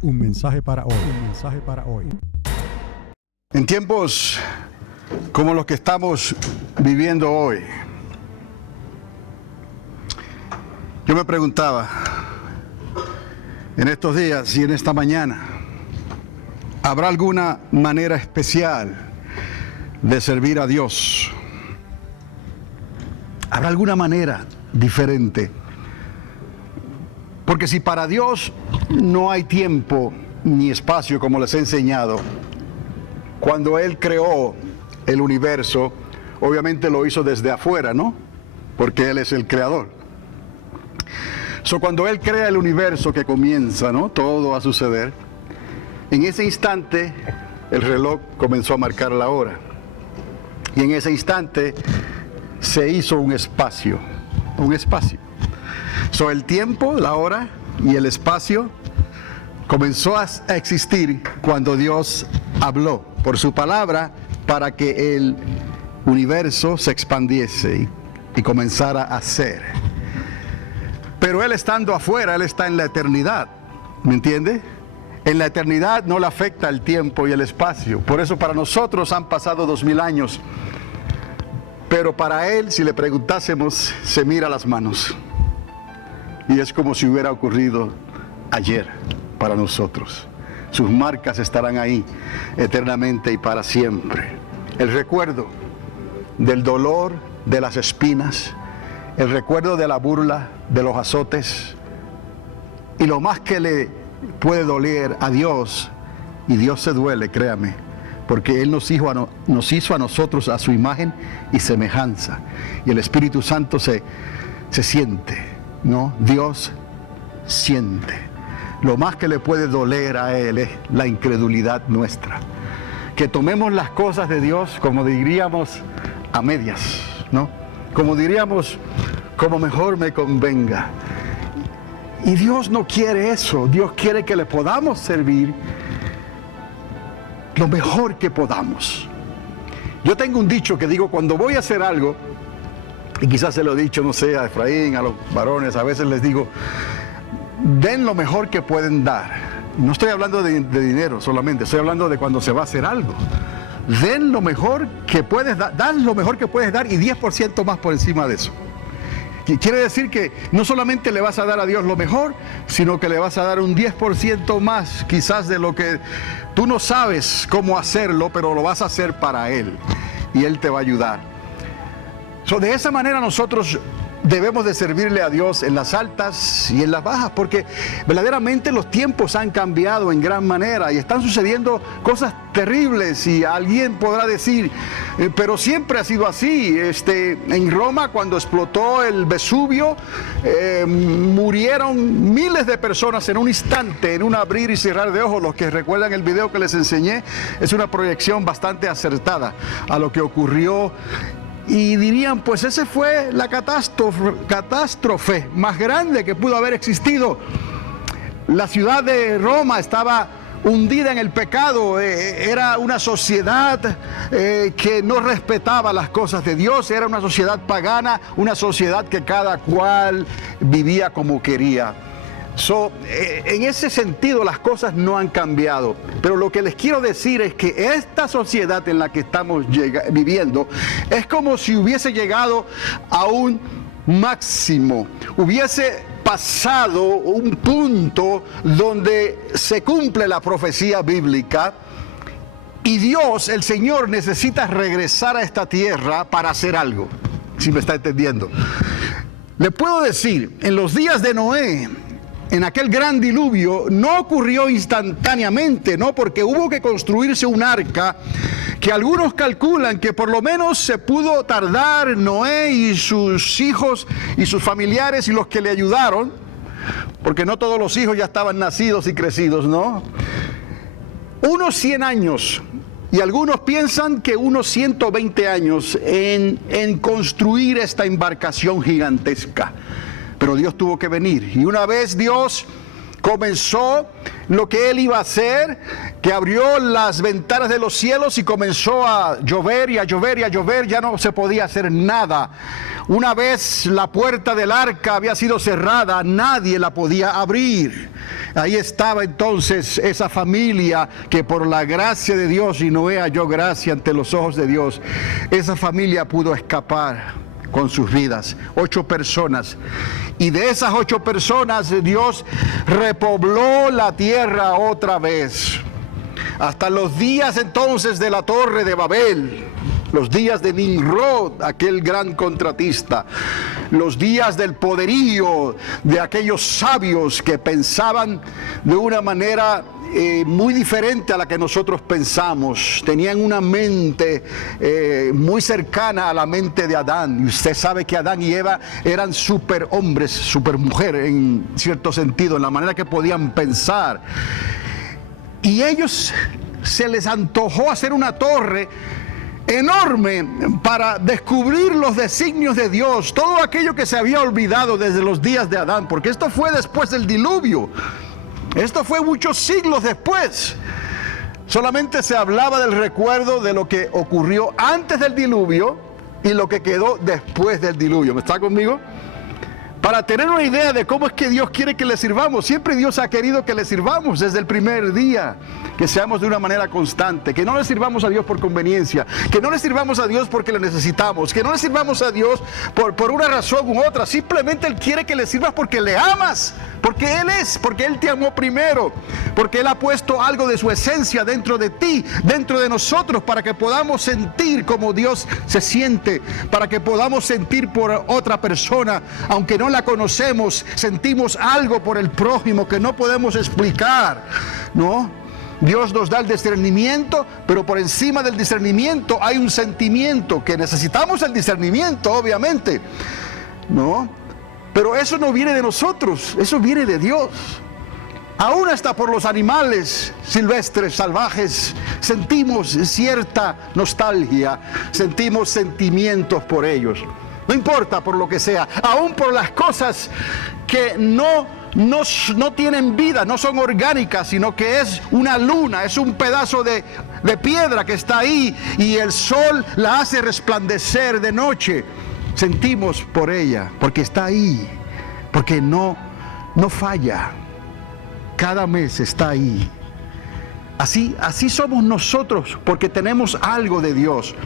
Un mensaje para hoy. Un mensaje para hoy. En tiempos como los que estamos viviendo hoy, yo me preguntaba en estos días y en esta mañana, ¿habrá alguna manera especial de servir a Dios? ¿Habrá alguna manera diferente? Porque si para Dios no hay tiempo ni espacio, como les he enseñado, cuando Él creó el universo, obviamente lo hizo desde afuera, ¿no? Porque Él es el creador. Cuando Él crea el universo que comienza, ¿no? Todo a suceder, en ese instante el reloj comenzó a marcar la hora. Y en ese instante se hizo un espacio. El tiempo, la hora y el espacio comenzó a existir cuando Dios habló por su palabra para que el universo se expandiese y comenzara a ser. Pero Él estando afuera, Él está en la eternidad, ¿me entiende? En la eternidad no le afecta el tiempo y el espacio. Por eso para nosotros han pasado 2000 años. Pero para Él, si le preguntásemos, se mira las manos. Y es como si hubiera ocurrido ayer para nosotros. Sus marcas estarán ahí eternamente y para siempre. El recuerdo del dolor, de las espinas, el recuerdo de la burla, de los azotes, y lo más que le puede doler a Dios, y Dios se duele, créame, porque Él nos hizo a nosotros a su imagen y semejanza, y el Espíritu Santo se siente, ¿no? Dios siente. Lo más que le puede doler a Él es la incredulidad nuestra, que tomemos las cosas de Dios, como diríamos, a medias, ¿no? Como diríamos, como mejor me convenga. Y Dios no quiere eso. Dios quiere que le podamos servir lo mejor que podamos. Yo tengo un dicho que digo, cuando voy a hacer algo, y quizás se lo he dicho, no sé, a Efraín, a los varones, a veces les digo, den lo mejor que pueden dar. No estoy hablando de dinero solamente, estoy hablando de cuando se va a hacer algo. Den lo mejor que puedes dar, dan lo mejor que puedes dar y 10% más por encima de eso. Quiere decir que no solamente le vas a dar a Dios lo mejor, sino que le vas a dar un 10% más, quizás de lo que tú no sabes cómo hacerlo, pero lo vas a hacer para Él y Él te va a ayudar. De esa manera nosotros debemos de servirle a Dios en las altas y en las bajas, porque verdaderamente los tiempos han cambiado en gran manera y están sucediendo cosas terribles, y alguien podrá decir, pero siempre ha sido así. En Roma, cuando explotó el Vesubio, murieron miles de personas en un instante, en un abrir y cerrar de ojos. Los que recuerdan el video que les enseñé, es una proyección bastante acertada a lo que ocurrió. Y dirían, pues esa fue la catástrofe más grande que pudo haber existido. La ciudad de Roma estaba hundida en el pecado, era una sociedad que no respetaba las cosas de Dios, era una sociedad pagana, una sociedad que cada cual vivía como quería. En ese sentido las cosas no han cambiado, pero lo que les quiero decir es que esta sociedad en la que estamos viviendo es como si hubiese llegado a un máximo, hubiese pasado un punto donde se cumple la profecía bíblica y Dios, el Señor, necesita regresar a esta tierra para hacer algo, si me está entendiendo. Le puedo decir, en los días de Noé, en aquel gran diluvio, no ocurrió instantáneamente, ¿no? Porque hubo que construirse un arca que algunos calculan que por lo menos se pudo tardar Noé y sus hijos y sus familiares y los que le ayudaron, porque no todos los hijos ya estaban nacidos y crecidos, ¿no? Unos 100 años, y algunos piensan que unos 120 años en construir esta embarcación gigantesca. Pero Dios tuvo que venir, y una vez Dios comenzó lo que él iba a hacer, que abrió las ventanas de los cielos y comenzó a llover y a llover y a llover, ya no se podía hacer nada. Una vez la puerta del arca había sido cerrada, nadie la podía abrir. Ahí estaba entonces esa familia que por la gracia de Dios, y Noé halló gracia ante los ojos de Dios, esa familia pudo escapar con sus vidas, 8 personas. Y de esas 8 personas Dios repobló la tierra otra vez. Hasta los días entonces de la Torre de Babel, los días de Nimrod, aquel gran contratista, los días del poderío de aquellos sabios que pensaban de una manera muy diferente a la que nosotros pensamos. Tenían una mente muy cercana a la mente de Adán. Y usted sabe que Adán y Eva eran superhombres, supermujeres en cierto sentido, en la manera que podían pensar. Y ellos se les antojó hacer una torre enorme para descubrir los designios de Dios, todo aquello que se había olvidado desde los días de Adán, porque esto fue después del diluvio. Esto fue muchos siglos después. Solamente se hablaba del recuerdo de lo que ocurrió antes del diluvio y lo que quedó después del diluvio. ¿Me está conmigo? Para tener una idea de cómo es que Dios quiere que le sirvamos. Siempre Dios ha querido que le sirvamos desde el primer día. Que seamos de una manera constante. Que no le sirvamos a Dios por conveniencia. Que no le sirvamos a Dios porque le necesitamos. Que no le sirvamos a Dios por una razón u otra. Simplemente Él quiere que le sirvas porque le amas. Porque Él porque Él te amó primero. Porque Él ha puesto algo de su esencia dentro de ti, dentro de nosotros, para que podamos sentir como Dios se siente. Para que podamos sentir por otra persona, aunque no la conocemos, sentimos algo por el prójimo que no podemos explicar, ¿no? Dios nos da el discernimiento, pero por encima del discernimiento hay un sentimiento, que necesitamos el discernimiento, obviamente, ¿no? Pero eso no viene de nosotros, eso viene de Dios. Aún hasta por los animales silvestres, salvajes, sentimos cierta nostalgia, sentimos sentimientos por ellos. No importa por lo que sea, aún por las cosas que no tienen vida, no son orgánicas, sino que es una luna, es un pedazo de piedra que está ahí y el sol la hace resplandecer de noche. Sentimos por ella, porque está ahí, porque no falla. Cada mes está ahí. Así somos nosotros, porque tenemos algo de Dios.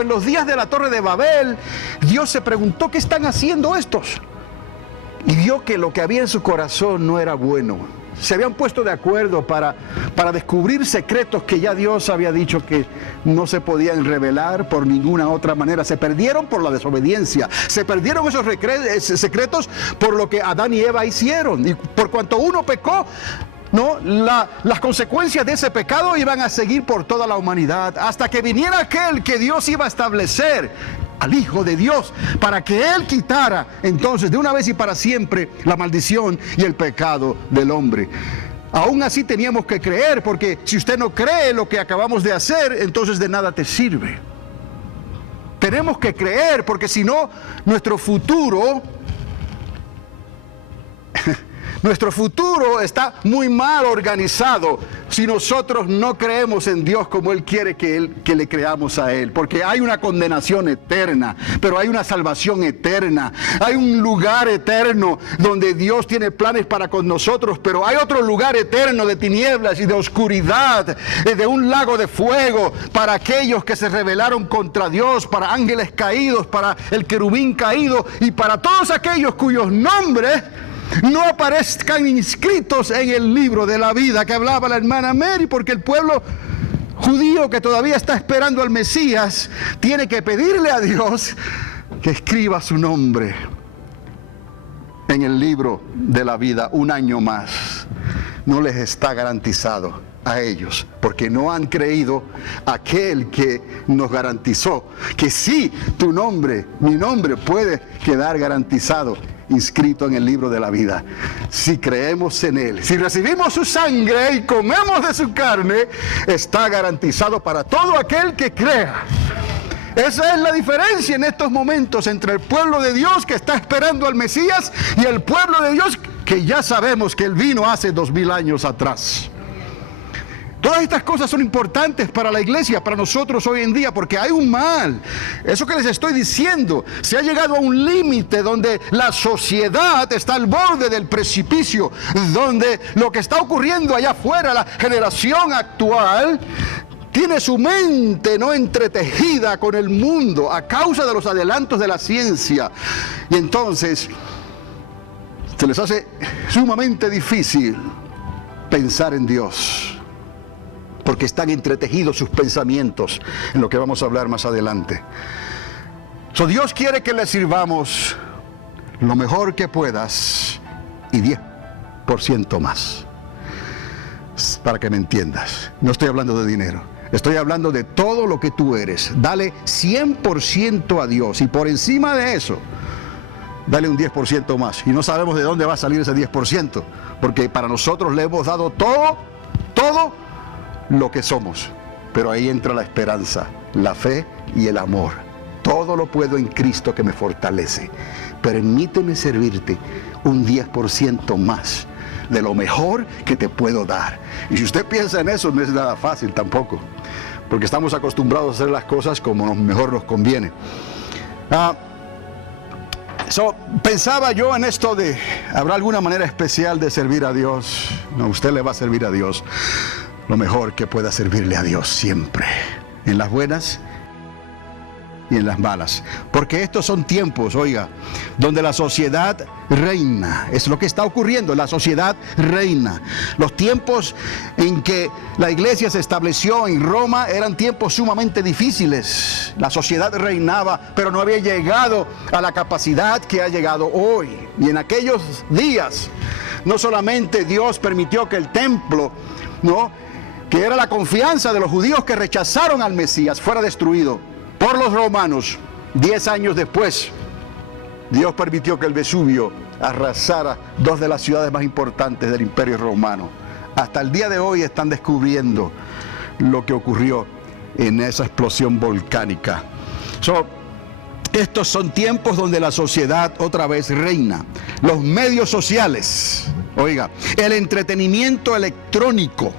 En los días de la Torre de Babel, Dios se preguntó: ¿qué están haciendo estos? Y vio que lo que había en su corazón no era bueno. Se habían puesto de acuerdo para descubrir secretos que ya Dios había dicho que no se podían revelar por ninguna otra manera. Se perdieron por la desobediencia. Se perdieron esos secretos por lo que Adán y Eva hicieron. Y por cuanto uno pecó, ¿no? Las consecuencias de ese pecado iban a seguir por toda la humanidad hasta que viniera aquel que Dios iba a establecer, al Hijo de Dios, para que Él quitara entonces de una vez y para siempre la maldición y el pecado del hombre. Aún así teníamos que creer, porque si usted no cree lo que acabamos de hacer, entonces de nada te sirve. Tenemos que creer, porque si no, nuestro futuro está muy mal organizado si nosotros no creemos en Dios como Él quiere que le creamos a Él. Porque hay una condenación eterna, pero hay una salvación eterna. Hay un lugar eterno donde Dios tiene planes para con nosotros, pero hay otro lugar eterno de tinieblas y de oscuridad, de un lago de fuego para aquellos que se rebelaron contra Dios, para ángeles caídos, para el querubín caído y para todos aquellos cuyos nombres no aparezcan inscritos en el libro de la vida que hablaba la hermana Mary, porque el pueblo judío que todavía está esperando al Mesías tiene que pedirle a Dios que escriba su nombre en el libro de la vida un año más. No les está garantizado a ellos, porque no han creído aquel que nos garantizó que sí, tu nombre, mi nombre puede quedar garantizado, inscrito en el libro de la vida. Si creemos en Él, si recibimos su sangre y comemos de su carne, está garantizado para todo aquel que crea. Esa es la diferencia en estos momentos entre el pueblo de Dios que está esperando al Mesías y el pueblo de Dios que ya sabemos que Él vino hace 2000 años atrás. Todas estas cosas son importantes para la iglesia, para nosotros hoy en día, porque hay un mal. Eso que les estoy diciendo, se ha llegado a un límite donde la sociedad está al borde del precipicio, donde lo que está ocurriendo allá afuera, la generación actual, tiene su mente no entretejida con el mundo a causa de los adelantos de la ciencia. Y entonces se les hace sumamente difícil pensar en Dios, porque están entretejidos sus pensamientos en lo que vamos a hablar más adelante. Dios quiere que le sirvamos lo mejor que puedas y 10% más. Para que me entiendas, no estoy hablando de dinero, estoy hablando de todo lo que tú eres. Dale 100% a Dios, y por encima de eso, dale un 10% más. Y no sabemos de dónde va a salir ese 10%, porque para nosotros le hemos dado todo lo que somos. Pero ahí entra la esperanza, la fe y el amor. Todo lo puedo en Cristo que me fortalece. Permíteme servirte un 10% más de lo mejor que te puedo dar. Y si usted piensa en eso, no es nada fácil tampoco, porque estamos acostumbrados a hacer las cosas como mejor nos conviene. Pensaba yo en esto de, ¿habrá alguna manera especial de servir a Dios? No, usted le va a servir a Dios lo mejor que pueda servirle a Dios siempre, en las buenas y en las malas, porque estos son tiempos, oiga, donde la sociedad reina. Es lo que está ocurriendo, la sociedad reina. Los tiempos en que la iglesia se estableció en Roma eran tiempos sumamente difíciles. La sociedad reinaba, pero no había llegado a la capacidad que ha llegado hoy. Y en aquellos días, no solamente Dios permitió que el templo, que era la confianza de los judíos que rechazaron al Mesías, fuera destruido por los romanos. 10 años después, Dios permitió que el Vesubio arrasara 2 de las ciudades más importantes del Imperio Romano. Hasta el día de hoy están descubriendo lo que ocurrió en esa explosión volcánica. Estos son tiempos donde la sociedad otra vez reina. Los medios sociales, oiga, el entretenimiento electrónico.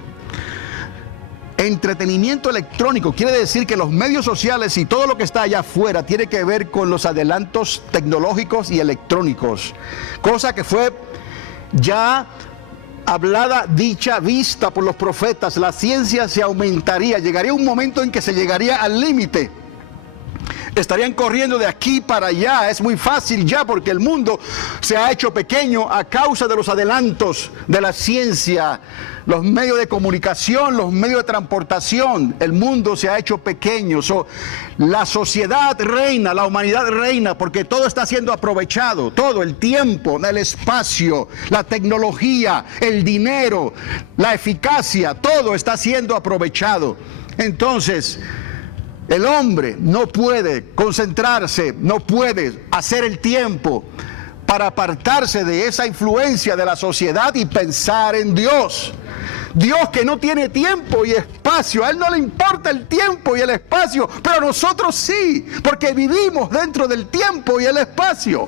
Entretenimiento electrónico quiere decir que los medios sociales y todo lo que está allá afuera tiene que ver con los adelantos tecnológicos y electrónicos, cosa que fue ya hablada, dicha, vista por los profetas. La ciencia se aumentaría, llegaría un momento en que se llegaría al límite. Estarían corriendo de aquí para allá. Es muy fácil ya, porque el mundo se ha hecho pequeño a causa de los adelantos de la ciencia, los medios de comunicación, los medios de transportación. El mundo se ha hecho pequeño. La sociedad reina, la humanidad reina, porque todo está siendo aprovechado. Todo, el tiempo, el espacio, la tecnología, el dinero, la eficacia, todo está siendo aprovechado. Entonces, el hombre no puede concentrarse, no puede hacer el tiempo para apartarse de esa influencia de la sociedad y pensar en Dios. Dios, que no tiene tiempo y espacio, a Él no le importa el tiempo y el espacio, pero a nosotros sí, porque vivimos dentro del tiempo y el espacio.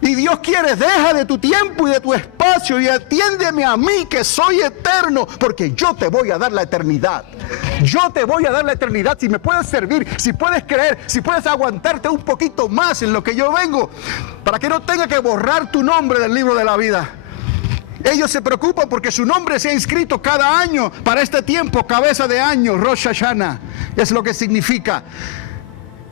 Y Dios quiere, deja de tu tiempo y de tu espacio y atiéndeme a mí, que soy eterno, porque yo te voy a dar la eternidad. Yo te voy a dar la eternidad. Si me puedes servir, si puedes creer, si puedes aguantarte un poquito más en lo que yo vengo, para que no tenga que borrar tu nombre del libro de la vida. Ellos se preocupan porque su nombre se ha inscrito cada año para este tiempo, cabeza de año, Rosh Hashanah, es lo que significa.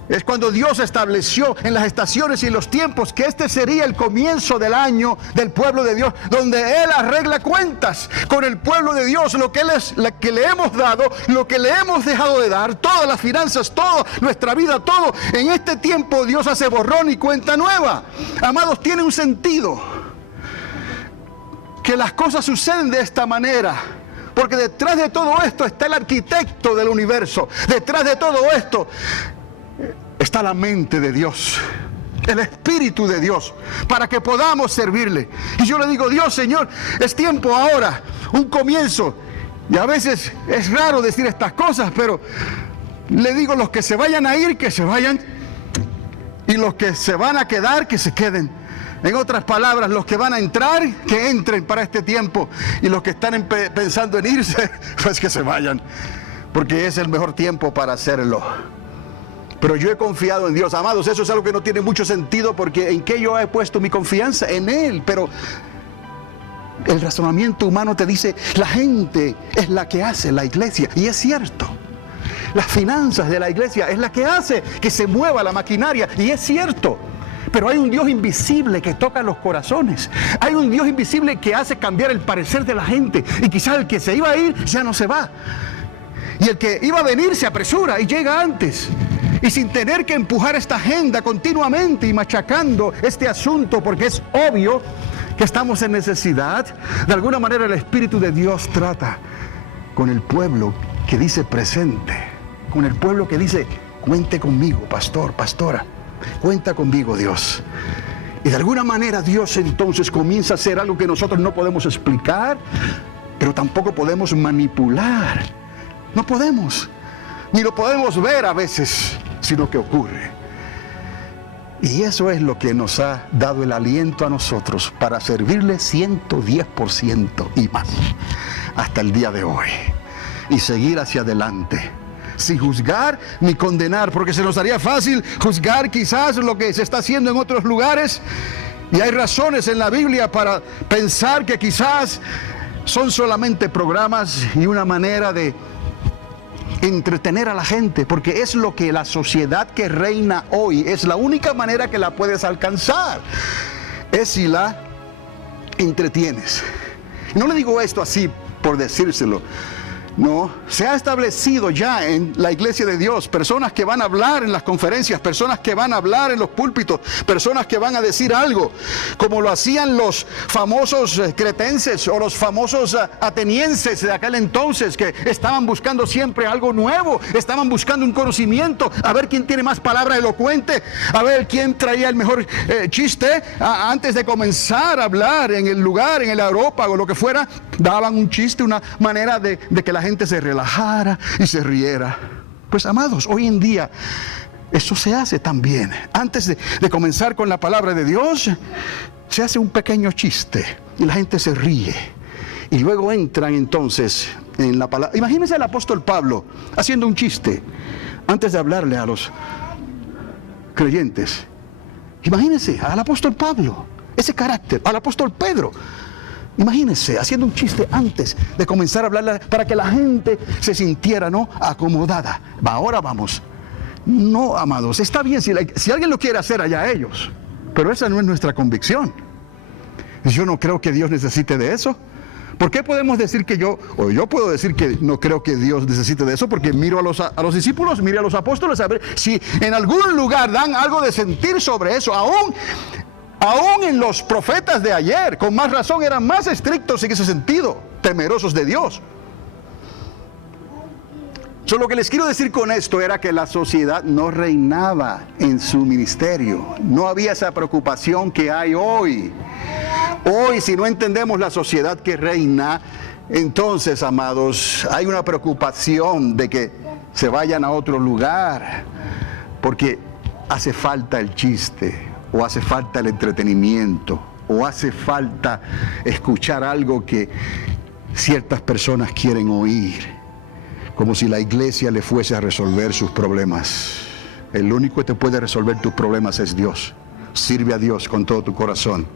Es cuando Dios estableció en las estaciones y en los tiempos que este sería el comienzo del año del pueblo de Dios, donde Él arregla cuentas con el pueblo de Dios, lo que le hemos dado, lo que le hemos dejado de dar, todas las finanzas, toda nuestra vida, todo. En este tiempo Dios hace borrón y cuenta nueva. Amados, tiene un sentido que las cosas suceden de esta manera, porque detrás de todo esto está el arquitecto del universo. Detrás de todo esto está la mente de Dios, el Espíritu de Dios, para que podamos servirle. Y yo le digo, Dios, Señor, es tiempo ahora, un comienzo. Y a veces es raro decir estas cosas, pero le digo, los que se vayan a ir, que se vayan, y los que se van a quedar, que se queden. En otras palabras, los que van a entrar, que entren para este tiempo. Y los que están pensando en irse, pues que se vayan. Porque es el mejor tiempo para hacerlo. Pero yo he confiado en Dios. Amados, eso es algo que no tiene mucho sentido, porque ¿en qué yo he puesto mi confianza? En Él. Pero el razonamiento humano te dice, la gente es la que hace la iglesia. Y es cierto. Las finanzas de la iglesia es la que hace que se mueva la maquinaria. Y es cierto. Pero hay un Dios invisible que toca los corazones. Hay un Dios invisible que hace cambiar el parecer de la gente. Y quizás el que se iba a ir ya no se va. Y el que iba a venir se apresura y llega antes. Y sin tener que empujar esta agenda continuamente y machacando este asunto, porque es obvio que estamos en necesidad, de alguna manera el Espíritu de Dios trata con el pueblo que dice presente. Con el pueblo que dice, cuente conmigo, pastor, pastora. Cuenta conmigo, Dios. Y de alguna manera Dios entonces comienza a hacer algo que nosotros no podemos explicar, pero tampoco podemos manipular. No podemos. Ni lo podemos ver a veces, sino que ocurre. Y eso es lo que nos ha dado el aliento a nosotros para servirle 110% y más hasta el día de hoy. Y seguir hacia adelante. Sin juzgar ni condenar, porque se nos haría fácil juzgar quizás lo que se está haciendo en otros lugares, y hay razones en la Biblia para pensar que quizás son solamente programas y una manera de entretener a la gente, porque es lo que la sociedad que reina hoy, es la única manera que la puedes alcanzar, es si la entretienes. No le digo esto así por decírselo. No, se ha establecido ya en la iglesia de Dios personas que van a hablar en las conferencias, personas que van a hablar en los púlpitos, personas que van a decir algo, como lo hacían los famosos cretenses o los famosos atenienses de aquel entonces, que estaban buscando siempre algo nuevo, estaban buscando un conocimiento, a ver quién tiene más palabra elocuente, a ver quién traía el mejor chiste. Antes de comenzar a hablar en el lugar, en el aerópago, lo que fuera, daban un chiste, una manera de que la gente se relajara y se riera. Pues amados, hoy en día eso se hace también. Antes de comenzar con la palabra de Dios, se hace un pequeño chiste y la gente se ríe. Y luego entran entonces en la palabra. Imagínense al apóstol Pablo haciendo un chiste antes de hablarle a los creyentes. Imagínense al apóstol Pablo, ese carácter, al apóstol Pedro. Imagínense haciendo un chiste antes de comenzar a hablar para que la gente se sintiera, ¿no?, acomodada. Ahora vamos. No, amados, está bien si alguien lo quiere hacer, allá ellos, pero esa no es nuestra convicción. Yo no creo que Dios necesite de eso. ¿Por qué podemos decir que yo puedo decir que no creo que Dios necesite de eso? Porque miro a los discípulos, miro a los apóstoles, a ver si en algún lugar dan algo de sentir sobre eso. Aún en los profetas de ayer, con más razón, eran más estrictos en ese sentido, temerosos de Dios. Lo que les quiero decir con esto era que la sociedad no reinaba en su ministerio. No había esa preocupación que hay hoy. Hoy, si no entendemos la sociedad que reina, entonces, amados, hay una preocupación de que se vayan a otro lugar, porque hace falta el chiste, o hace falta el entretenimiento, o hace falta escuchar algo que ciertas personas quieren oír, como si la iglesia le fuese a resolver sus problemas. El único que te puede resolver tus problemas es Dios. Sirve a Dios con todo tu corazón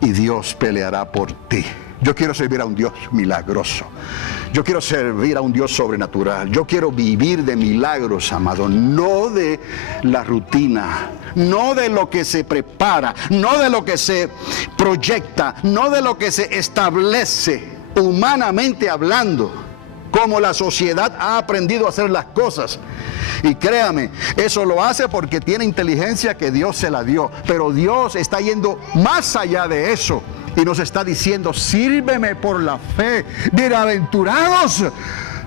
y Dios peleará por ti. Yo quiero servir a un Dios milagroso. Yo quiero servir a un Dios sobrenatural. Yo quiero vivir de milagros, amado, no de la rutina, no de lo que se prepara, no de lo que se proyecta, no de lo que se establece humanamente hablando, como la sociedad ha aprendido a hacer las cosas. Y créame, eso lo hace porque tiene inteligencia que Dios se la dio. Pero Dios está yendo más allá de eso y nos está diciendo, sírveme por la fe. Bienaventurados,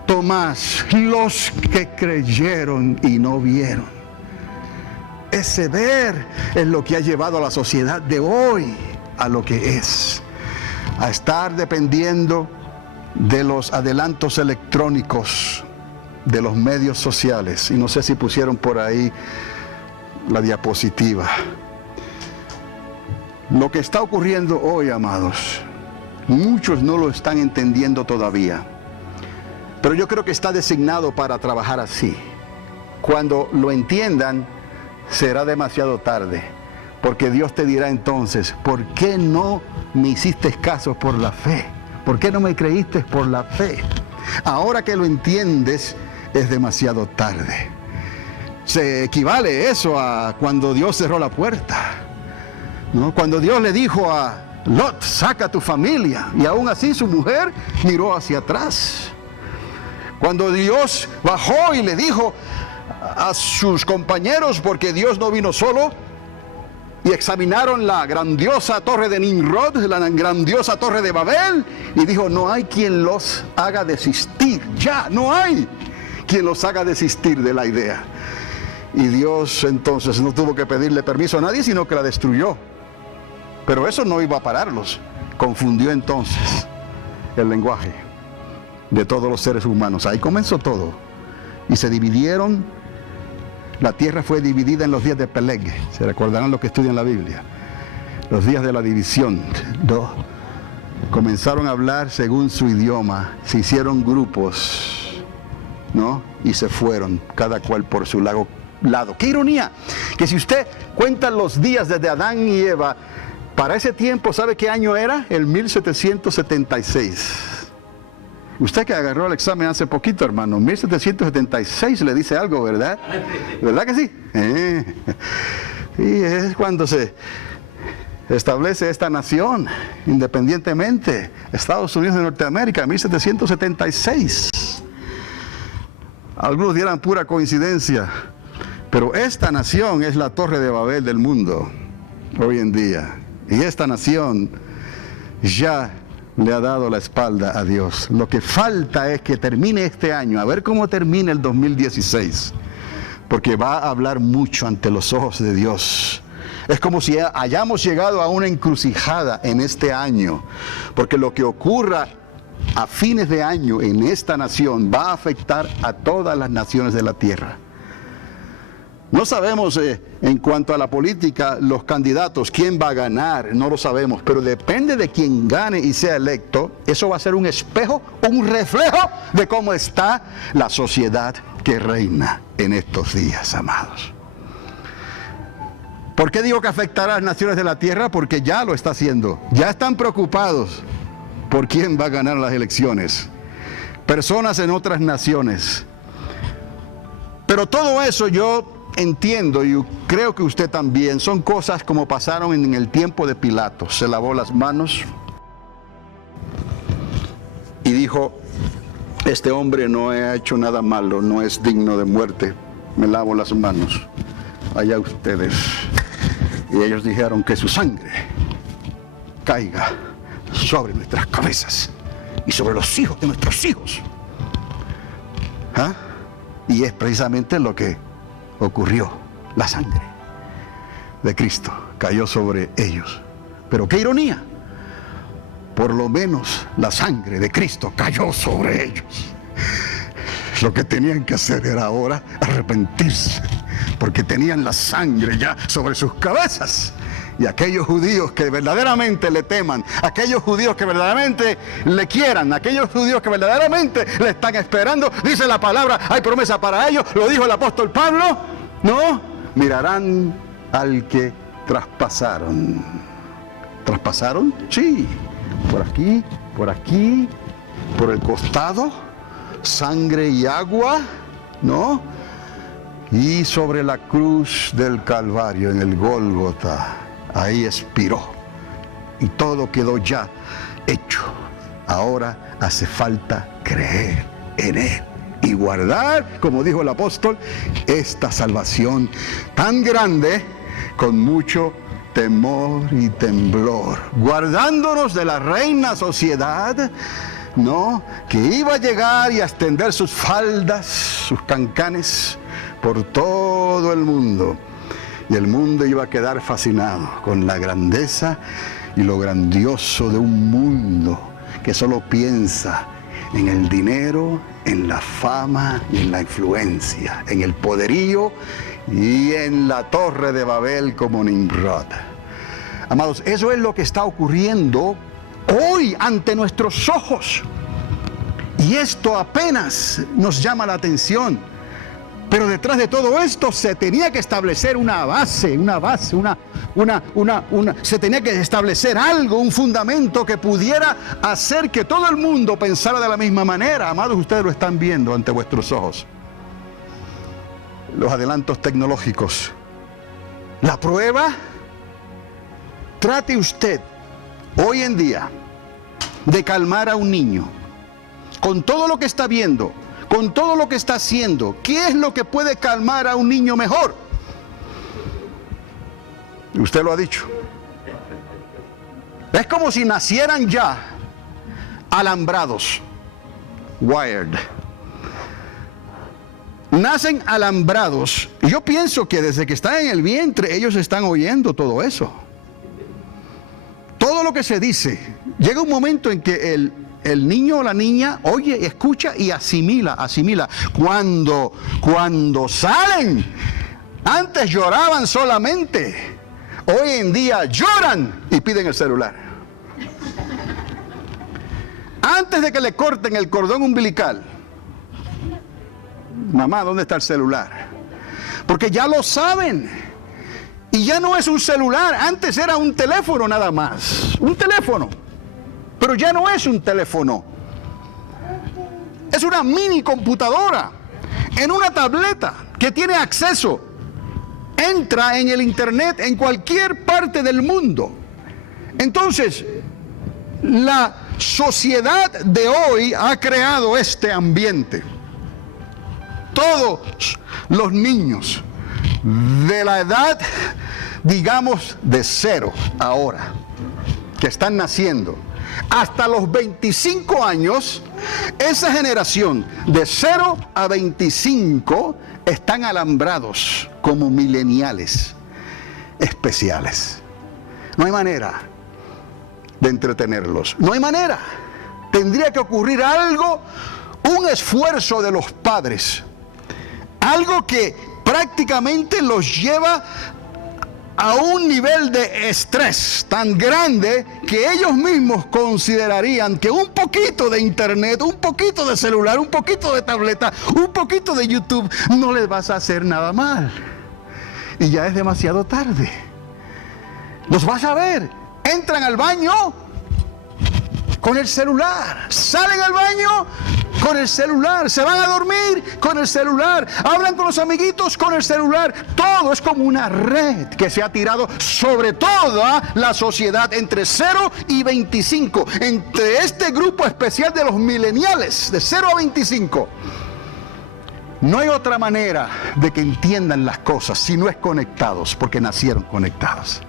Tomás, los que creyeron y no vieron. Ese ver es lo que ha llevado a la sociedad de hoy a lo que es, a estar dependiendo de los adelantos electrónicos de los medios sociales. Y no sé si pusieron por ahí la diapositiva. Lo que está ocurriendo hoy, amados, muchos no lo están entendiendo todavía, pero yo creo que está designado para trabajar así. Cuando lo entiendan, será demasiado tarde, porque Dios te dirá entonces: ¿por qué no me hiciste caso por la fe? ¿Por qué no me creíste por la fe? Ahora que lo entiendes, es demasiado tarde. Se equivale eso a cuando Dios cerró la puerta, ¿no? Cuando Dios le dijo a Lot: saca a tu familia, y aún así su mujer miró hacia atrás. Cuando Dios bajó y le dijo a sus compañeros, porque Dios no vino solo, y examinaron la grandiosa torre de Nimrod, la grandiosa torre de Babel, y dijo: no hay quien los haga desistir, ya no hay quien los haga desistir de la idea. Y Dios entonces no tuvo que pedirle permiso a nadie, sino que la destruyó. Pero eso no iba a pararlos. Confundió entonces el lenguaje de todos los seres humanos. Ahí comenzó todo. Y se dividieron. La tierra fue dividida en los días de Peleg. Se recordarán los que estudian la Biblia. Los días de la división. Comenzaron a hablar según su idioma. Se hicieron grupos, ¿no? Y se fueron, cada cual por su lado. ¡Qué ironía! Que si usted cuenta los días desde Adán y Eva, para ese tiempo, ¿sabe qué año era? El 1776. Usted que agarró el examen hace poquito, hermano, 1776 le dice algo, ¿verdad? ¿Verdad que sí? Y es cuando se establece esta nación, independientemente, Estados Unidos de Norteamérica, 1776. Algunos dirán pura coincidencia, pero esta nación es la Torre de Babel del mundo, hoy en día. Y esta nación ya le ha dado la espalda a Dios. Lo que falta es que termine este año, a ver cómo termina el 2016, porque va a hablar mucho ante los ojos de Dios. Es como si hayamos llegado a una encrucijada en este año, porque lo que ocurra a fines de año en esta nación va a afectar a todas las naciones de la tierra. No sabemos en cuanto a la política, los candidatos, quién va a ganar, no lo sabemos, pero depende de quién gane y sea electo. Eso va a ser un espejo, un reflejo de cómo está la sociedad que reina en estos días, amados. ¿Por qué digo que afectará a las naciones de la tierra? Porque ya lo está haciendo. Ya están preocupados por quién va a ganar las elecciones. Personas en otras naciones. Pero todo eso yo entiendo, y creo que usted también, son cosas como pasaron en el tiempo de Pilato. Se lavó las manos y dijo: este hombre no ha hecho nada malo, no es digno de muerte, me lavo las manos, allá ustedes. Y ellos dijeron: que su sangre caiga sobre nuestras cabezas y sobre los hijos de nuestros hijos. ¿Ah? Y es precisamente lo que ocurrió. La sangre de Cristo cayó sobre ellos. Pero qué ironía, por lo menos la sangre de Cristo cayó sobre ellos. Lo que tenían que hacer era ahora arrepentirse, porque tenían la sangre ya sobre sus cabezas. Y aquellos judíos que verdaderamente le teman, aquellos judíos que verdaderamente le quieran, aquellos judíos que verdaderamente le están esperando, dice la palabra, hay promesa para ellos, lo dijo el apóstol Pablo, ¿no? Mirarán al que traspasaron. ¿Traspasaron? Sí. Por aquí, por el costado, sangre y agua, ¿no? Y sobre la cruz del Calvario, en el Gólgota, ahí expiró. Y todo quedó ya hecho. Ahora hace falta creer en Él y guardar, como dijo el apóstol, esta salvación tan grande con mucho temor y temblor, guardándonos de la reina sociedad, ¿no? Que iba a llegar y a extender sus faldas, sus cancanes por todo el mundo. Y el mundo iba a quedar fascinado con la grandeza y lo grandioso de un mundo que solo piensa en el dinero, en la fama y en la influencia, en el poderío y en la torre de Babel como Nimrod. Amados, eso es lo que está ocurriendo hoy ante nuestros ojos. Y esto apenas nos llama la atención. Pero detrás de todo esto se tenía que establecer se tenía que establecer algo, un fundamento que pudiera hacer que todo el mundo pensara de la misma manera. Amados, ustedes lo están viendo ante vuestros ojos. Los adelantos tecnológicos. La prueba, trate usted hoy en día de calmar a un niño con todo lo que está viendo, con todo lo que está haciendo. ¿Qué es lo que puede calmar a un niño mejor? Usted lo ha dicho. Es como si nacieran ya alambrados, wired. Nacen alambrados. Y yo pienso que desde que están en el vientre ellos están oyendo todo eso. Todo lo que se dice. Llega un momento en que el niño o la niña oye, escucha y asimila. Cuando salen, antes lloraban solamente. Hoy en día lloran y piden el celular. Antes de que le corten el cordón umbilical, mamá, ¿dónde está el celular? Porque ya lo saben. Y ya no es un celular. Antes era un teléfono nada más. Un teléfono. Pero ya no es un teléfono. Es una mini computadora en una tableta que tiene acceso. Entra en el internet en cualquier parte del mundo. Entonces, la sociedad de hoy ha creado este ambiente. Todos los niños de la edad, digamos, de 0 ahora, que están naciendo, hasta los 25 años, esa generación de 0 a 25 están alambrados como mileniales especiales. No hay manera de entretenerlos. No hay manera. Tendría que ocurrir algo, un esfuerzo de los padres. Algo que prácticamente los lleva a un nivel de estrés tan grande que ellos mismos considerarían que un poquito de internet, un poquito de celular, un poquito de tableta, un poquito de YouTube no les vas a hacer nada mal. Y ya es demasiado tarde. Los vas a ver, entran al baño con el celular, salen al baño con el celular, se van a dormir con el celular, hablan con los amiguitos con el celular. Todo es como una red que se ha tirado sobre toda la sociedad entre 0 y 25, entre este grupo especial de los mileniales, de 0 a 25. No hay otra manera de que entiendan las cosas si no es conectados, porque nacieron conectados.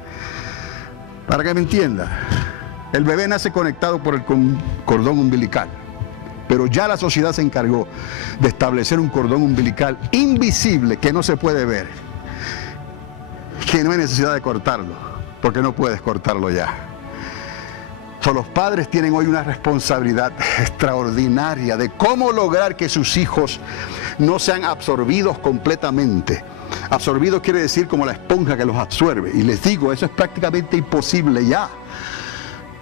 Para que me entienda, el bebé nace conectado por el cordón umbilical. Pero ya la sociedad se encargó de establecer un cordón umbilical invisible que no se puede ver, que no hay necesidad de cortarlo, porque no puedes cortarlo ya. Los padres tienen hoy una responsabilidad extraordinaria de cómo lograr que sus hijos no sean absorbidos completamente. Absorbido quiere decir como la esponja que los absorbe. Y les digo, eso es prácticamente imposible ya,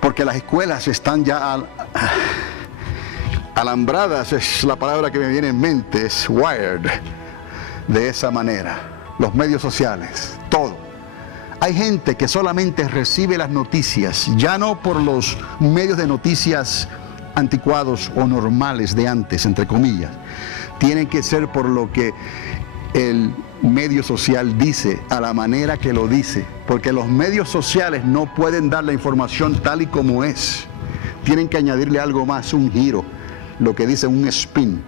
porque las escuelas están ya alambradas, es la palabra que me viene en mente, es wired, de esa manera. Los medios sociales, todo. Hay gente que solamente recibe las noticias, ya no por los medios de noticias anticuados o normales de antes, entre comillas. Tienen que ser por lo que el medio social dice, a la manera que lo dice, porque los medios sociales no pueden dar la información tal y como es. Tienen que añadirle algo más, un giro, lo que dice un spin,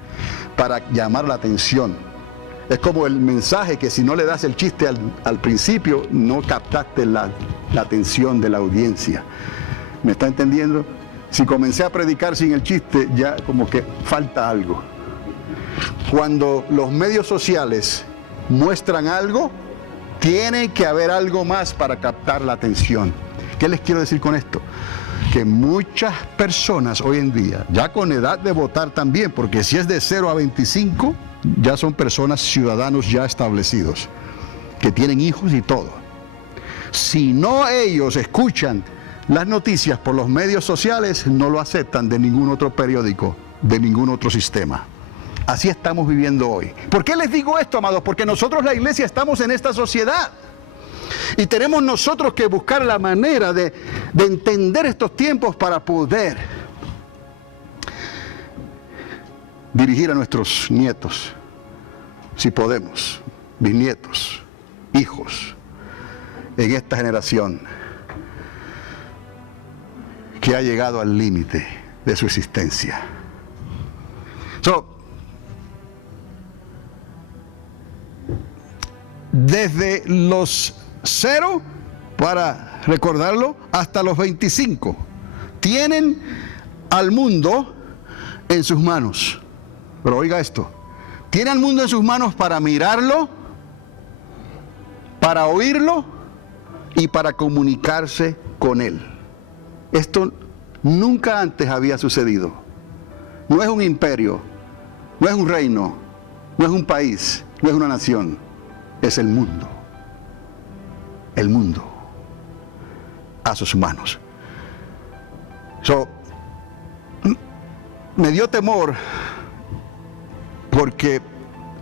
para llamar la atención. Es como el mensaje que si no le das el chiste al principio, no captaste la atención de la audiencia. ¿Me está entendiendo? Si comencé a predicar sin el chiste, ya como que falta algo. Cuando los medios sociales muestran algo, tiene que haber algo más para captar la atención. ¿Qué les quiero decir con esto? Que muchas personas hoy en día, ya con edad de votar también, porque si es de 0 a 25, ya son personas, ciudadanos ya establecidos, que tienen hijos y todo. si no ellos escuchan las noticias por los medios sociales, no lo aceptan de ningún otro periódico, de ningún otro sistema. Así estamos viviendo hoy. ¿Por qué les digo esto, amados? Porque nosotros, la iglesia, estamos en esta sociedad. Y tenemos nosotros que buscar la manera de entender estos tiempos para poder dirigir a nuestros nietos, si podemos, bisnietos, hijos, en esta generación que ha llegado al límite de su existencia. Desde los 0, para recordarlo, hasta los 25, tienen al mundo en sus manos. Pero oiga esto, tienen al mundo en sus manos para mirarlo, para oírlo y para comunicarse con él. Esto nunca antes había sucedido. No es un imperio, no es un reino, no es un país, no es una nación. Es el mundo a sus manos. Me dio temor porque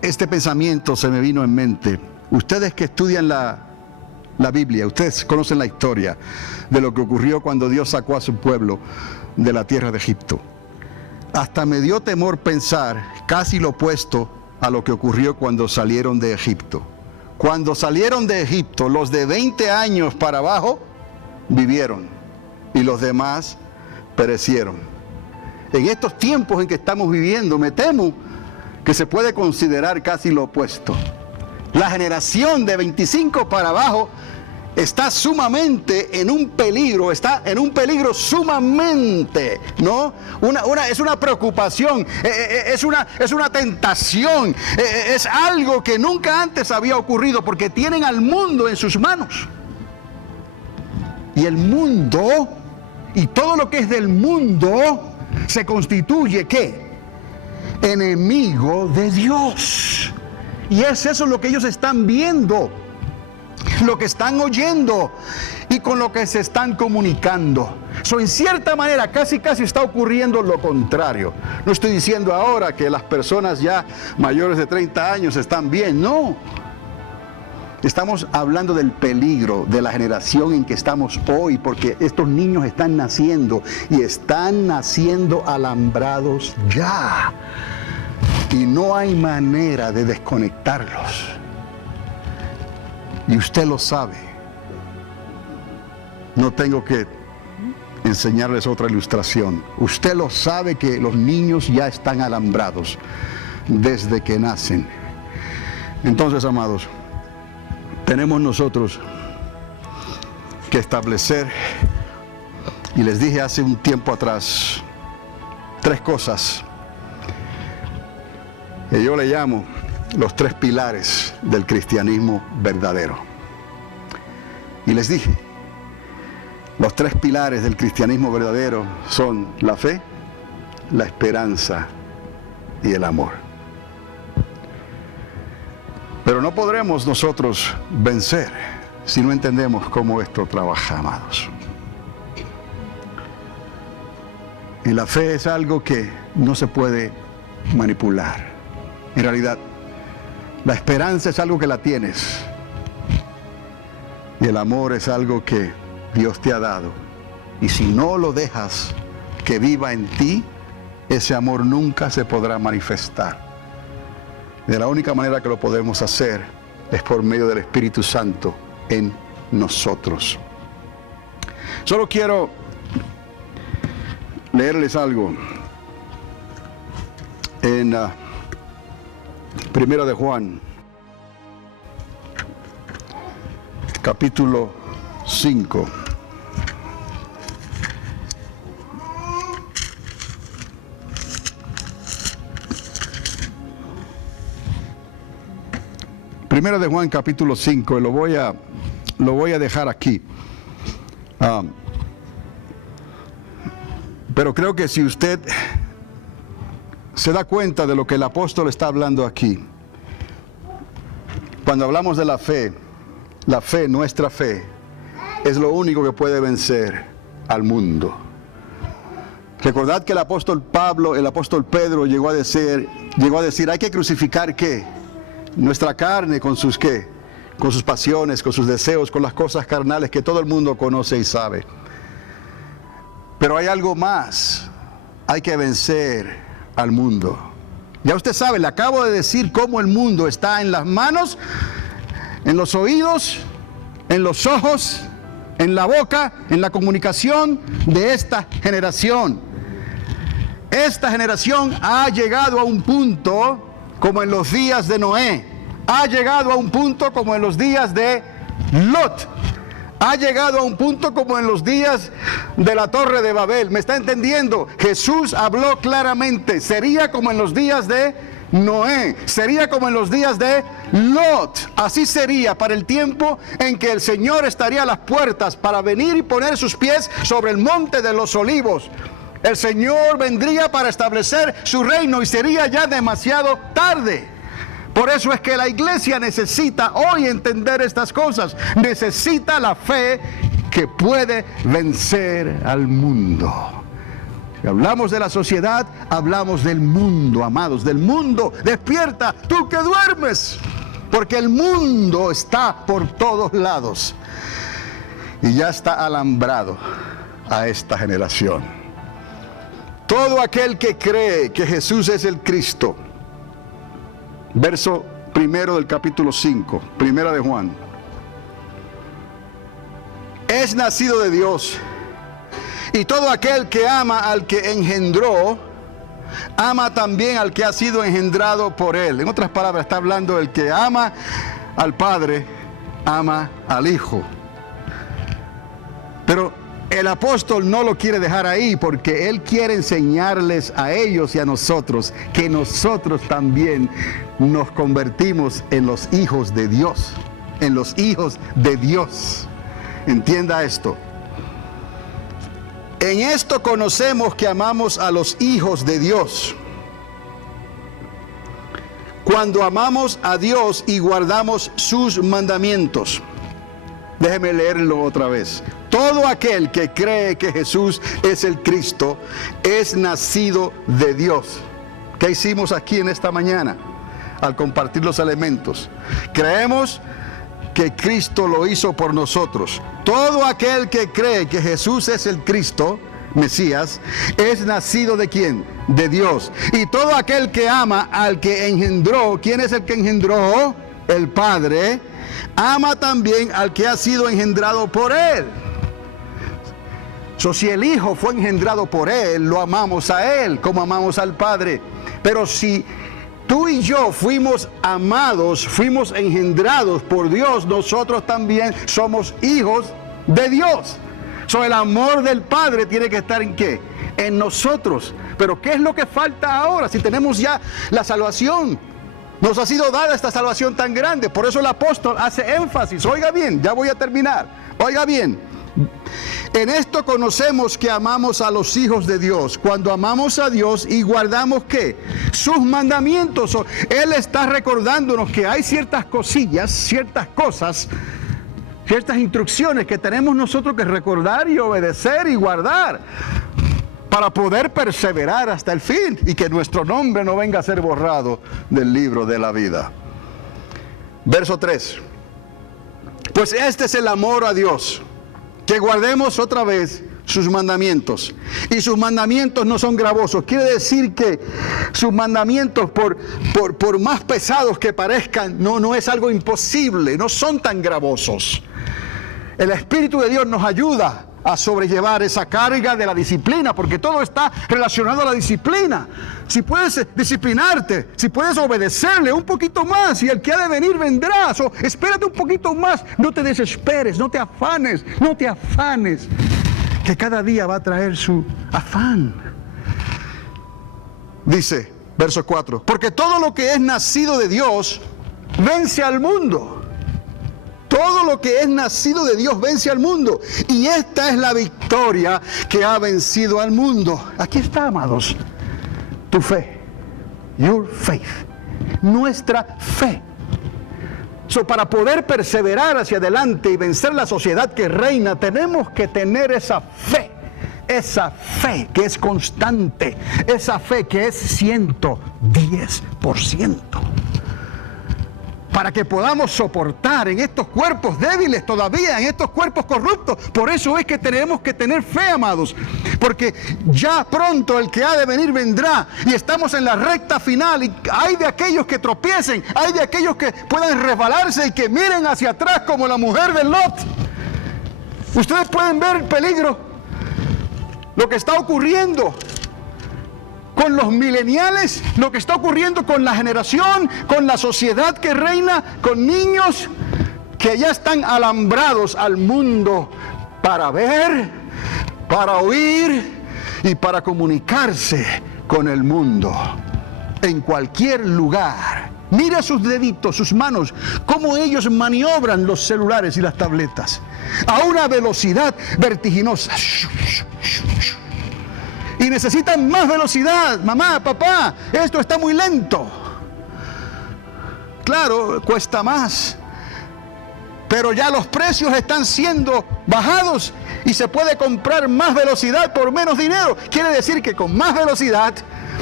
este pensamiento se me vino en mente. Ustedes que estudian la Biblia, ustedes conocen la historia de lo que ocurrió cuando Dios sacó a su pueblo de la tierra de Egipto. Hasta me dio temor pensar casi lo opuesto a lo que ocurrió cuando salieron de Egipto. Cuando salieron de Egipto, los de 20 años para abajo vivieron y los demás perecieron. En estos tiempos en que estamos viviendo, me temo que se puede considerar casi lo opuesto. La generación de 25 para abajo está sumamente en un peligro, sumamente, ¿no? Es una preocupación, es una tentación, es algo que nunca antes había ocurrido porque tienen al mundo en sus manos. Y el mundo, y todo lo que es del mundo, se constituye, ¿qué? Enemigo de Dios. Y es eso lo que ellos están viendo, lo que están oyendo y con lo que se están comunicando. En cierta manera casi está ocurriendo lo contrario. No estoy diciendo ahora que las personas ya mayores de 30 años están bien, no. Estamos hablando del peligro de la generación en que estamos hoy, porque estos niños están naciendo y están naciendo alambrados ya. Y no hay manera de desconectarlos. Y usted lo sabe. No tengo que enseñarles otra ilustración. Usted lo sabe que los niños ya están alambrados desde que nacen. Entonces, amados, tenemos nosotros que establecer, y les dije hace un tiempo atrás, 3 cosas que yo le llamo los 3 pilares del cristianismo verdadero. Y les dije, los 3 pilares del cristianismo verdadero son la fe, la esperanza y el amor. Pero no podremos nosotros vencer si no entendemos cómo esto trabaja, amados. Y la fe es algo que no se puede manipular. En realidad, la esperanza es algo que la tienes. Y el amor es algo que Dios te ha dado. Y si no lo dejas que viva en ti, ese amor nunca se podrá manifestar. De la única manera que lo podemos hacer es por medio del Espíritu Santo en nosotros. Solo quiero leerles algo en Primera de Juan, capítulo 5. Primera de Juan, capítulo 5, y lo voy a dejar aquí. Pero creo que si usted se da cuenta de lo que el apóstol está hablando aquí, cuando hablamos de la fe, nuestra fe, es lo único que puede vencer al mundo. Recordad que el apóstol Pedro llegó a decir, hay que crucificar ¿qué? Nuestra carne con sus ¿qué? Con sus pasiones, con sus deseos, con las cosas carnales que todo el mundo conoce y sabe. Pero hay algo más, hay que vencer al mundo. Ya usted sabe, le acabo de decir cómo el mundo está en las manos, en los oídos, en los ojos, en la boca, en la comunicación de esta generación. Esta generación ha llegado a un punto como en los días de Noé, ha llegado a un punto como en los días de Lot, ha llegado a un punto como en los días de la Torre de Babel. ¿Me está entendiendo? Jesús habló claramente, sería como en los días de Noé, sería como en los días de Lot. Así sería para el tiempo en que el Señor estaría a las puertas para venir y poner sus pies sobre el monte de los olivos. El Señor vendría para establecer su reino y sería ya demasiado tarde. Por eso es que la iglesia necesita hoy entender estas cosas. Necesita la fe que puede vencer al mundo. Si hablamos de la sociedad, hablamos del mundo, amados, del mundo. Despierta, tú que duermes, porque el mundo está por todos lados y ya está alambrado a esta generación. Todo aquel que cree que Jesús es el Cristo, verso 1 del capítulo 5, primera de Juan, es nacido de Dios. Y todo aquel que ama al que engendró, ama también al que ha sido engendrado por él. En otras palabras, está hablando del que ama al Padre, ama al Hijo. Pero el apóstol no lo quiere dejar ahí, porque él quiere enseñarles a ellos y a nosotros que nosotros también nos convertimos en los hijos de Dios. En los hijos de Dios. Entienda esto. En esto conocemos que amamos a los hijos de Dios, cuando amamos a Dios y guardamos sus mandamientos. Déjeme leerlo otra vez. Todo aquel que cree que Jesús es el Cristo es nacido de Dios. ¿Qué hicimos aquí en esta mañana al compartir los elementos? Creemos que Cristo lo hizo por nosotros. Todo aquel que cree que Jesús es el Cristo, Mesías, es nacido ¿de quién? De Dios. Y todo aquel que ama al que engendró, ¿quién es el que engendró? El Padre. Ama también al que ha sido engendrado por él. Si el Hijo fue engendrado por él, lo amamos a él como amamos al Padre. Pero si tú y yo fuimos amados, fuimos engendrados por Dios, nosotros también somos hijos de Dios. El amor del Padre tiene que estar ¿en qué? En nosotros. Pero ¿qué es lo que falta ahora? Si tenemos ya la salvación, nos ha sido dada esta salvación tan grande. Por eso el apóstol hace énfasis. Oiga bien, ya voy a terminar. Oiga bien. En esto conocemos que amamos a los hijos de Dios, cuando amamos a Dios y guardamos ¿qué? Sus mandamientos. Él está recordándonos que hay ciertas cosillas, ciertas cosas, ciertas instrucciones que tenemos nosotros que recordar y obedecer y guardar para poder perseverar hasta el fin y que nuestro nombre no venga a ser borrado del libro de la vida. Verso 3. Pues este es el amor a Dios, que guardemos otra vez sus mandamientos. Y sus mandamientos no son gravosos. Quiere decir que sus mandamientos, por más pesados que parezcan, no es algo imposible, no son tan gravosos. El Espíritu de Dios nos ayuda a sobrellevar esa carga de la disciplina, porque todo está relacionado a la disciplina. Si puedes disciplinarte, si puedes obedecerle un poquito más, y el que ha de venir vendrá. Espérate un poquito más, no te desesperes, no te afanes, que cada día va a traer su afán. Dice, verso 4, porque todo lo que es nacido de Dios vence al mundo. Todo lo que es nacido de Dios vence al mundo. Y esta es la victoria que ha vencido al mundo. Aquí está, amados. Tu fe. Your faith. Nuestra fe. Para poder perseverar hacia adelante y vencer la sociedad que reina, tenemos que tener esa fe que es constante, esa fe que es 110%. Para que podamos soportar en estos cuerpos débiles todavía, en estos cuerpos corruptos. Por eso es que tenemos que tener fe, amados. Porque ya pronto el que ha de venir vendrá. Y estamos en la recta final. Y hay de aquellos que tropiecen. Hay de aquellos que puedan resbalarse y que miren hacia atrás como la mujer de Lot. Ustedes pueden ver el peligro. Lo que está ocurriendo con los mileniales, lo que está ocurriendo con la generación, con la sociedad que reina, con niños que ya están alambrados al mundo para ver, para oír y para comunicarse con el mundo en cualquier lugar. Mira sus deditos, sus manos, cómo ellos maniobran los celulares y las tabletas a una velocidad vertiginosa. Y necesitan más velocidad. Mamá, papá, esto está muy lento. Claro, cuesta más. Pero ya los precios están siendo bajados y se puede comprar más velocidad por menos dinero. Quiere decir que con más velocidad,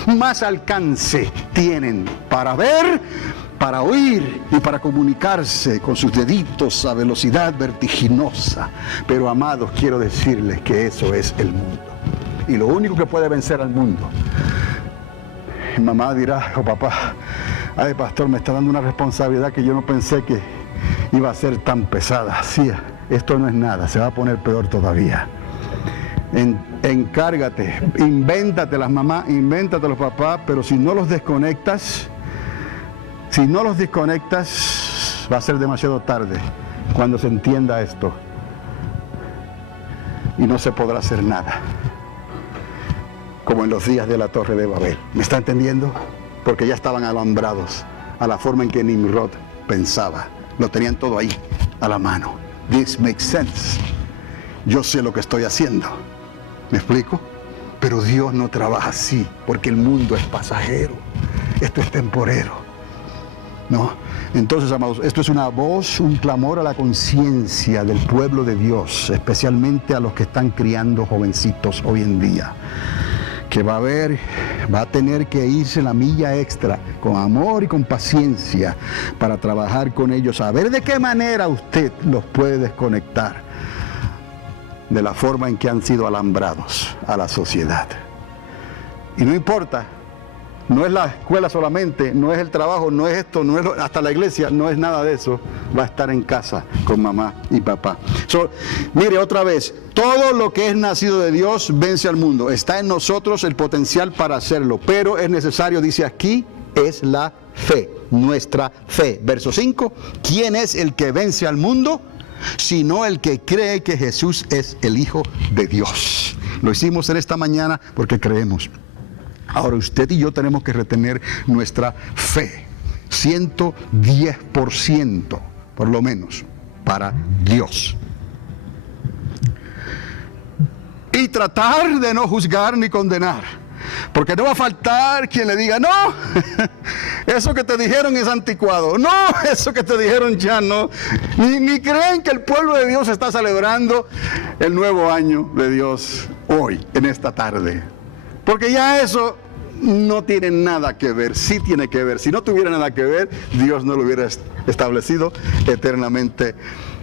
más alcance tienen para ver, para oír y para comunicarse con sus deditos a velocidad vertiginosa. Pero amados, quiero decirles que eso es el mundo. Y lo único que puede vencer al mundo. Mi mamá dirá, o papá, ay pastor, me está dando una responsabilidad que yo no pensé que iba a ser tan pesada. Sí, esto no es nada, se va a poner peor todavía. Encárgate, invéntate las mamás, invéntate los papás, pero si no los desconectas, va a ser demasiado tarde cuando se entienda esto. Y no se podrá hacer nada. Como en los días de la Torre de Babel. ¿Me está entendiendo? Porque ya estaban alambrados a la forma en que Nimrod pensaba. Lo tenían todo ahí, a la mano. This makes sense. Yo sé lo que estoy haciendo. ¿Me explico? Pero Dios no trabaja así, porque el mundo es pasajero. Esto es temporero. ¿No? Entonces, amados, esto es una voz, un clamor a la conciencia del pueblo de Dios, especialmente a los que están criando jovencitos hoy en día. Que va a tener que irse la milla extra con amor y con paciencia para trabajar con ellos, a ver de qué manera usted los puede desconectar de la forma en que han sido alambrados a la sociedad. Y no importa, no es la escuela solamente, no es el trabajo, no es esto, no es hasta la iglesia, no es nada de eso. Va a estar en casa con mamá y papá. Mire otra vez, todo lo que es nacido de Dios vence al mundo. Está en nosotros el potencial para hacerlo, pero es necesario, dice aquí, es la fe, nuestra fe. Verso 5, ¿quién es el que vence al mundo? Sino el que cree que Jesús es el Hijo de Dios. Lo hicimos en esta mañana porque creemos. Ahora usted y yo tenemos que retener nuestra fe, 110%, por lo menos, para Dios. Y tratar de no juzgar ni condenar, porque no va a faltar quien le diga, no, eso que te dijeron es anticuado, no, eso que te dijeron ya no, ni creen que el pueblo de Dios está celebrando el nuevo año de Dios hoy, en esta tarde. Porque ya eso no tiene nada que ver, sí tiene que ver. Si no tuviera nada que ver, Dios no lo hubiera establecido eternamente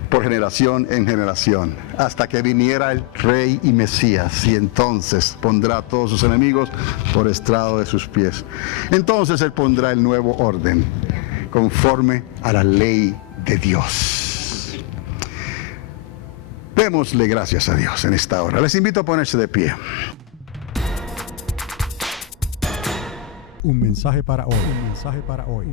por generación en generación, hasta que viniera el Rey y Mesías, y entonces pondrá a todos sus enemigos por estrado de sus pies. Entonces Él pondrá el nuevo orden, conforme a la ley de Dios. Démosle gracias a Dios en esta hora. Les invito a ponerse de pie. Un mensaje para hoy. Un mensaje para hoy.